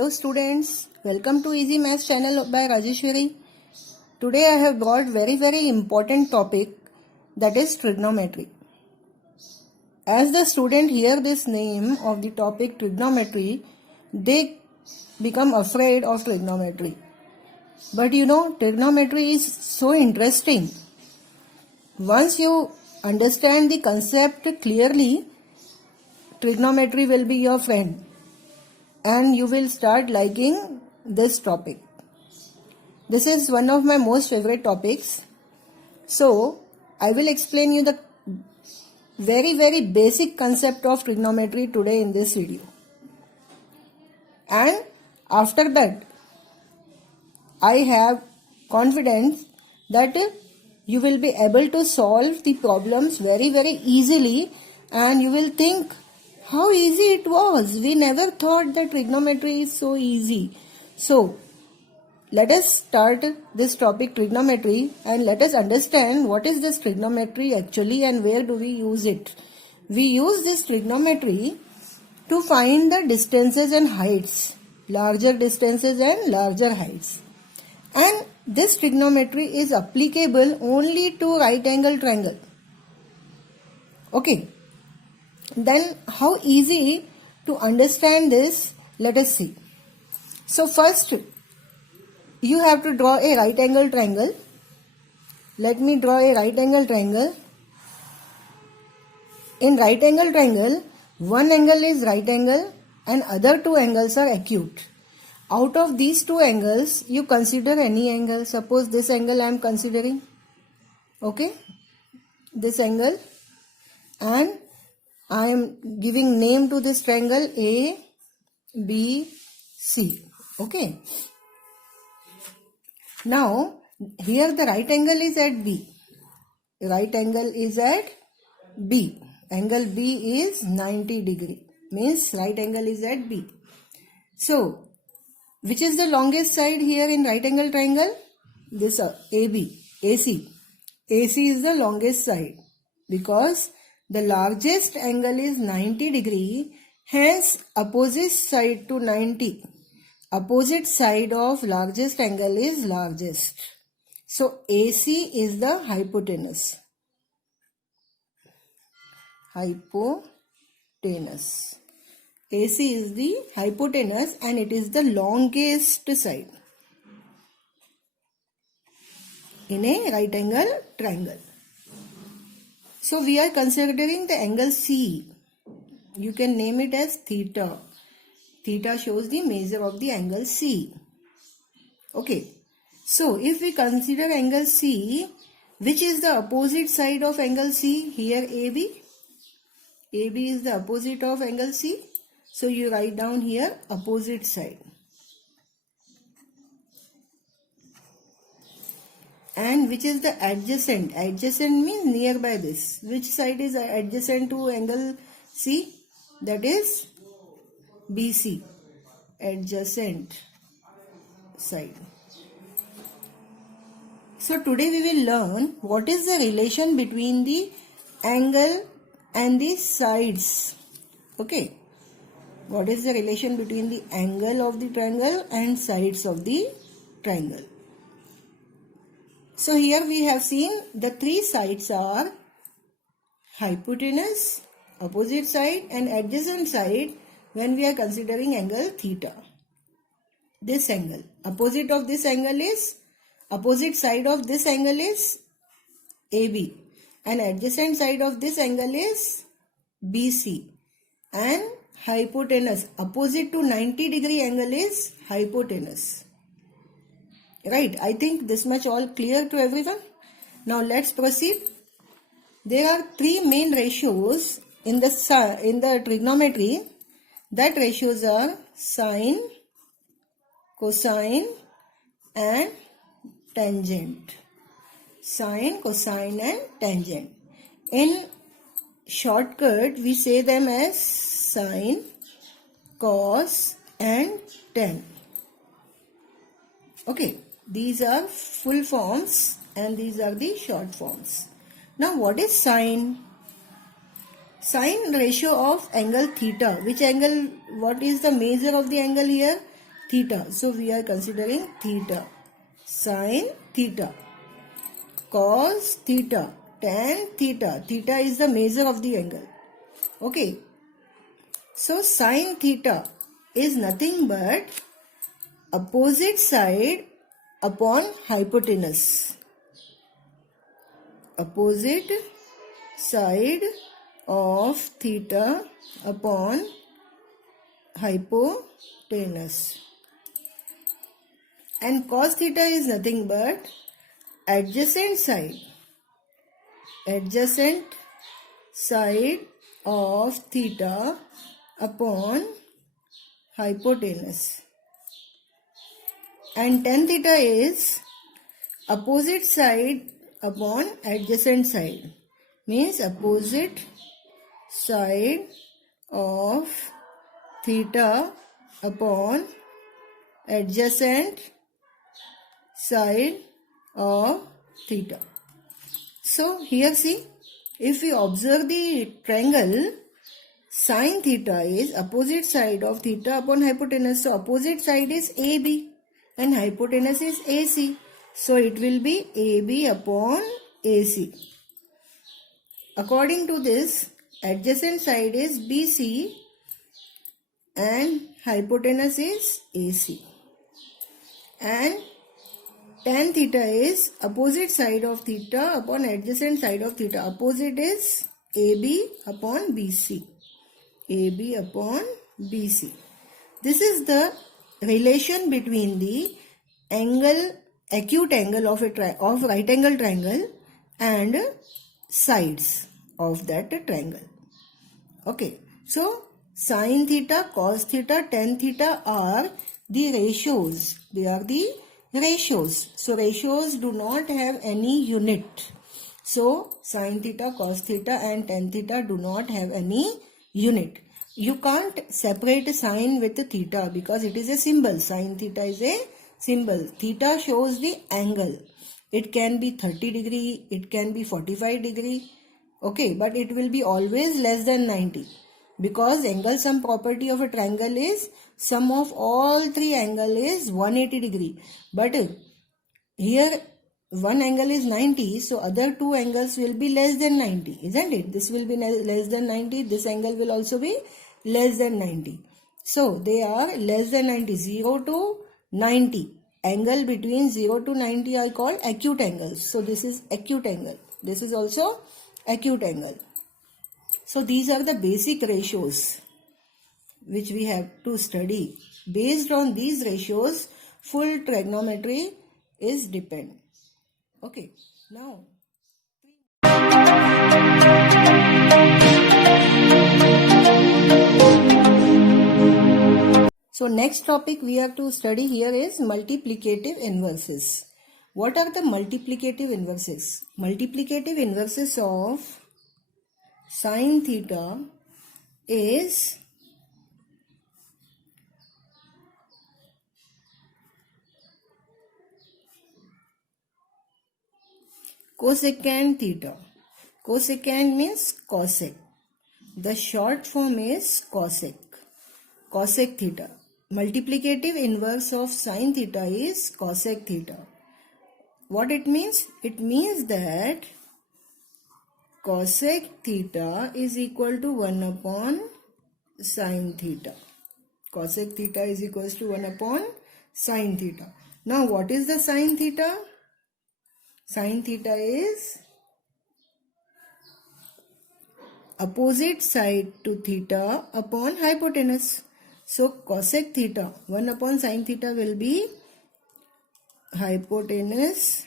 Hello students, welcome to Easy Maths channel by Rajeshwari. Today I have brought very important topic, that is trigonometry. As the student hear this name of the topic trigonometry, they become afraid of trigonometry. But trigonometry is so interesting. Once you understand the concept clearly, trigonometry will be your friend and you will start liking this topic. This is one of my most favorite topics. So, I will explain you the very basic concept of trigonometry today in this video. And after that, I have confidence that you will be able to solve the problems very easily, and you will think how easy it was. We never thought that trigonometry is so easy. So, let us start this topic trigonometry and let us understand what is this trigonometry actually and where do we use it. We use this trigonometry to find the distances and heights, larger distances and larger heights. And this trigonometry is applicable only to right angle triangle. Okay. Then how easy to understand this? Let us see. So first, you have to draw a right angle triangle. Let me draw a right angle triangle. In right angle triangle, one angle is right angle and other two angles are acute. Out of these two angles, you consider any angle. Suppose this angle I am considering. Okay. This angle. And I am giving name to this triangle A, B, C. Okay. Now, here the right angle is at B. Right angle is at B. Angle B is 90 degree. Means right angle is at B. So, which is the longest side here in right angle triangle? This AB, AC. AC is the longest side because the largest angle is 90 degree, hence opposite side to 90. Opposite side of largest angle is largest. So AC is the hypotenuse. Hypotenuse. AC is the hypotenuse and it is the longest side in a right angle triangle. So we are considering the angle C. You can name it as theta. Theta shows the measure of the angle C. Okay. So if we consider angle C, which is the opposite side of angle C? Here AB. AB is the opposite of angle C. So you write down here opposite side. And which is the adjacent? Adjacent means nearby this. Which side is adjacent to angle C? That is BC. Adjacent side. So today we will learn what is the relation between the angle and the sides. Okay. What is the relation between the angle of the triangle and sides of the triangle? So here we have seen the three sides are hypotenuse, opposite side and adjacent side when we are considering angle theta. This angle, opposite of this angle is, opposite side of this angle is AB and adjacent side of this angle is BC and hypotenuse, opposite to 90 degree angle is hypotenuse. Right, I think this much all clear to everyone. Now let's proceed. There are three main ratios in the trigonometry. That ratios are sine, cosine and tangent. Sine, cosine and tangent. In shortcut, we say them as sine, cos and tan. Okay. These are full forms and these are the short forms. Now what is sine? Sine ratio of angle theta. Which angle, what is the measure of the angle here? theta. So we are considering theta. Sin theta, cos theta, tan theta. Theta is the measure of the angle. Okay. So sin theta is nothing but opposite side upon hypotenuse. Opposite side of theta upon hypotenuse. And cos theta is nothing but adjacent side of theta upon hypotenuse. And tan theta is opposite side upon adjacent side, means opposite side of theta upon adjacent side of theta. So here see, if we observe the triangle, sin theta is opposite side of theta upon hypotenuse. So opposite side is AB and hypotenuse is AC. So it will be AB upon AC. According to this, adjacent side is BC and hypotenuse is AC. And tan theta is opposite side of theta upon adjacent side of theta. Opposite is AB upon BC. AB upon BC. This is the relation between the angle, acute angle of right angle triangle and sides of that triangle. Okay. So sin theta, cos theta, tan theta are the ratios. They are the ratios. So ratios do not have any unit. So sin theta, cos theta and tan theta do not have any unit. You can't separate sine with theta because it is a symbol. Sin theta is a symbol. Theta shows the angle. It can be 30 degree, it can be 45 degree. Okay, but it will be always less than 90. Because angle sum property of a triangle is sum of all three angle is 180 degree. But here one angle is 90, so other two angles will be less than 90, isn't it? This will be less than 90, this angle will also be less than 90. So they are less than 90, 0 to 90. Angle between 0 to 90 are called acute angles. So this is acute angle. This is also acute angle. So these are the basic ratios which we have to study. Based on these ratios, full trigonometry is depend. Okay, now. So next topic we have to study here is multiplicative inverses. What are the multiplicative inverses? Multiplicative inverses of sin theta is cosecant theta. Cosecant means cosec. The short form is cosec. Cosec theta. Multiplicative inverse of sin theta is cosec theta. What it means? It means that cosec theta is equal to 1 upon sin theta. Cosec theta is equals to 1 upon sin theta. Now what is the sin theta? Sin theta is opposite side to theta upon hypotenuse. So cosec theta, 1 upon sin theta will be hypotenuse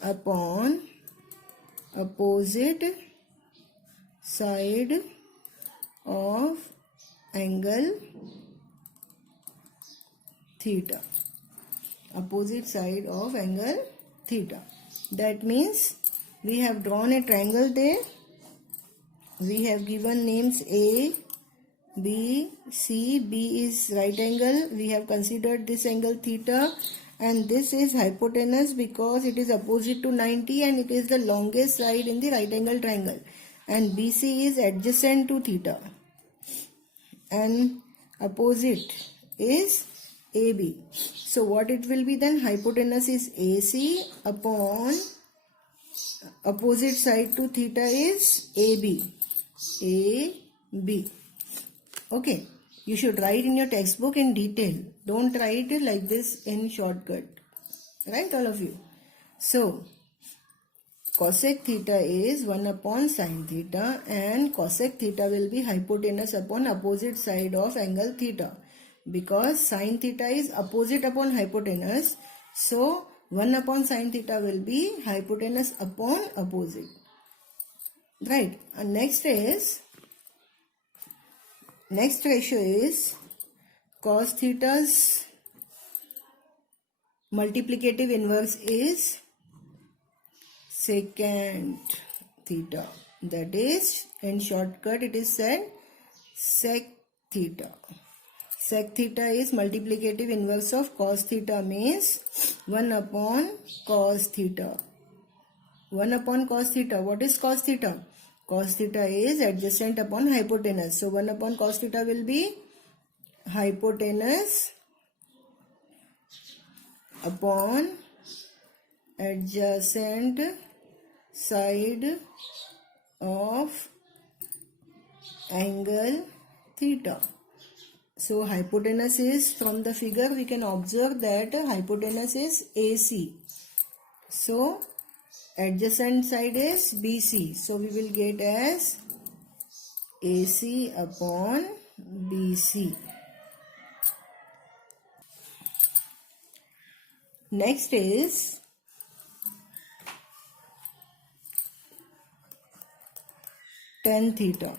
upon opposite side of angle theta. Opposite side of angle theta. That means we have drawn a triangle there. We have given names A, B, C. B is right angle. We have considered this angle theta, and this is hypotenuse because it is opposite to 90 and it is the longest side in the right angle triangle. And BC is adjacent to theta and opposite is AB. So what it will be then? Hypotenuse is AC upon opposite side to theta is AB. AB. Okay. You should write in your textbook in detail. Don't write it like this in shortcut. Right, all of you? So, cosec theta is 1 upon sin theta, and cosec theta will be hypotenuse upon opposite side of angle theta. Because sin theta is opposite upon hypotenuse, so 1 upon sin theta will be hypotenuse upon opposite. Right. And next ratio is cos theta's multiplicative inverse is secant theta. That is, in shortcut it is said sec theta. Sec theta is multiplicative inverse of cos theta, means 1 upon cos theta. 1 upon cos theta. What is cos theta? Cos theta is adjacent upon hypotenuse. So 1 upon cos theta will be hypotenuse upon adjacent side of angle theta. So hypotenuse is, from the figure we can observe that hypotenuse is AC. So adjacent side is BC. So we will get as AC upon BC. Next is tan theta.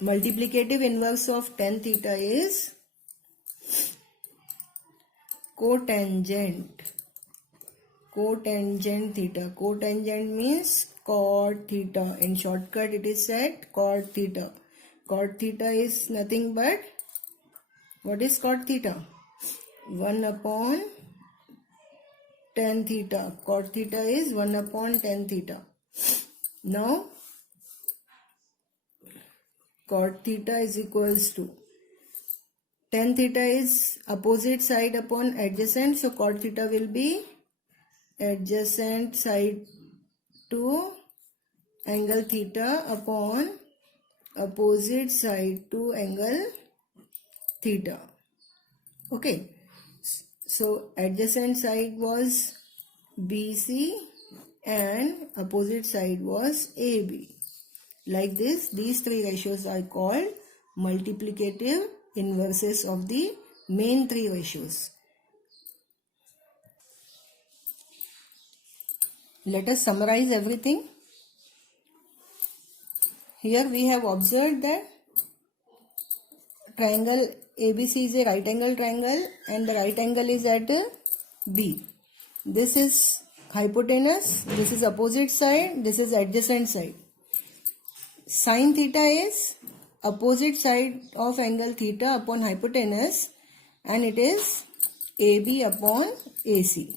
Multiplicative inverse of tan theta is cotangent theta. Cotangent means cot theta. In shortcut it is said cot theta. Cot theta is nothing but, what is cot theta? 1 upon tan theta. Cot theta is 1 upon tan theta. Now cot theta is equals to, tan theta is opposite side upon adjacent, so cot theta will be adjacent side to angle theta upon opposite side to angle theta. Okay, so adjacent side was BC and opposite side was AB. Like this, these three ratios are called multiplicative inverses of the main three ratios. Let us summarize everything. Here we have observed that triangle ABC is a right angle triangle and the right angle is at B. This is hypotenuse, this is opposite side, this is adjacent side. Sin theta is opposite side of angle theta upon hypotenuse and it is AB upon AC.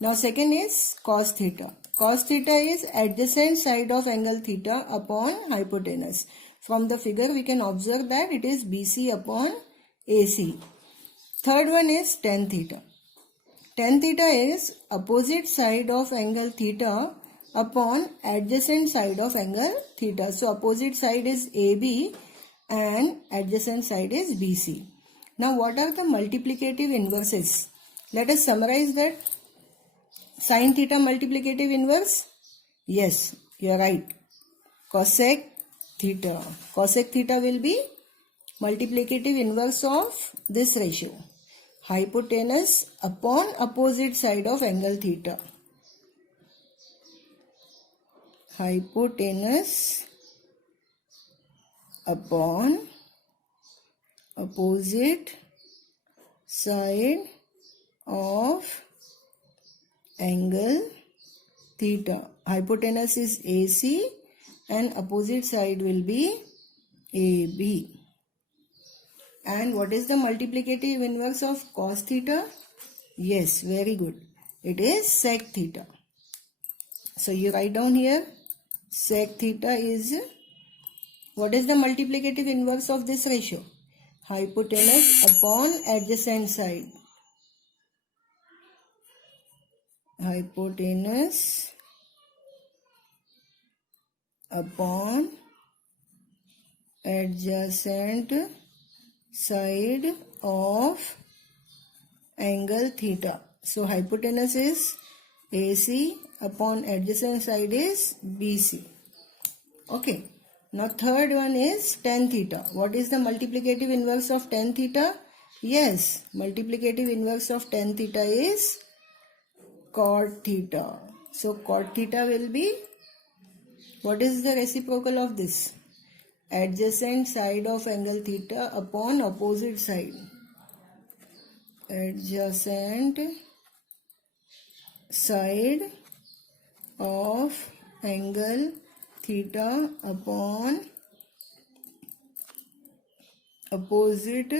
Now second is cos theta. Cos theta is adjacent side of angle theta upon hypotenuse. From the figure we can observe that it is BC upon AC. Third one is tan theta. Tan theta is opposite side of angle theta upon adjacent side of angle theta. So opposite side is AB and adjacent side is BC. Now what are the multiplicative inverses? Let us summarize that. Sin theta multiplicative inverse? Yes, you are right. Cosec theta. Cosec theta will be multiplicative inverse of this ratio. Hypotenuse upon opposite side of angle theta. Hypotenuse upon opposite side of angle theta. Hypotenuse is AC and opposite side will be AB. And what is the multiplicative inverse of cos theta? Yes, very good. It is sec theta. So you write down here, sec theta is, what is the multiplicative inverse of this ratio? hypotenuse upon adjacent side. Hypotenuse upon adjacent side of angle theta. So hypotenuse is AC upon adjacent side is BC. Okay. Now third one is tan theta. What is the multiplicative inverse of tan theta? Yes, multiplicative inverse of tan theta is cot theta. So cot theta will be, what is the reciprocal of this? Adjacent side of angle theta upon opposite side. Adjacent side of angle theta upon opposite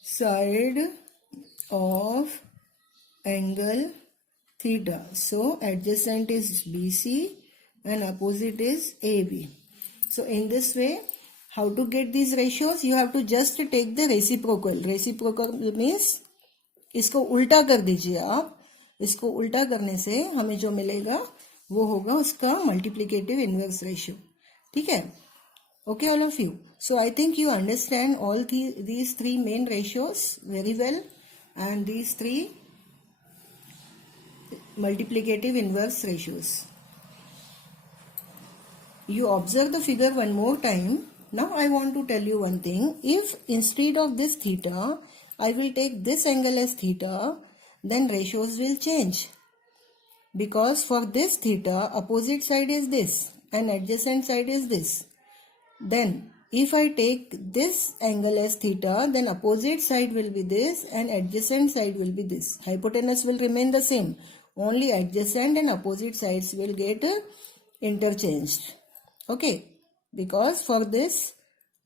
side of angle theta. So adjacent is BC and opposite is AB. So in this way, how to get these ratios? You have to just take the reciprocal. Reciprocal means इसको उल्टा कर दीजिए आप. इसको उल्टा करने से हमें जो मिलेगा वो होगा उसका मल्टीप्लिकेटिव इनवर्स रेशियो. ठीक है? Okay, all of you. So I think you understand all these three main ratios very well, and these three multiplicative inverse ratios. You observe the figure one more time. Now I want to tell you one thing. If instead of this theta, I will take this angle as theta, then ratios will change. Because for this theta, opposite side is this and adjacent side is this. Then if I take this angle as theta, then opposite side will be this and adjacent side will be this. Hypotenuse will remain the same. Only adjacent and opposite sides will get interchanged. Okay. Because for this,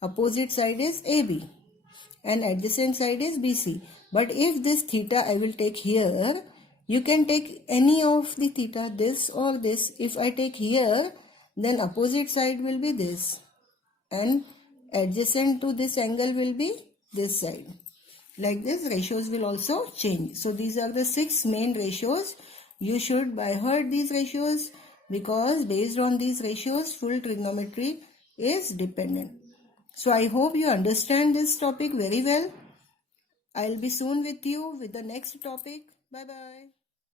opposite side is AB and adjacent side is BC. But if this theta I will take here, you can take any of the theta, this or this. If I take here, then opposite side will be this and adjacent to this angle will be this side. Like this, ratios will also change. So these are the 6 main ratios. You should by heart these ratios, because based on these ratios, full trigonometry is dependent. So I hope you understand this topic very well. I'll be soon with you with the next topic. Bye bye.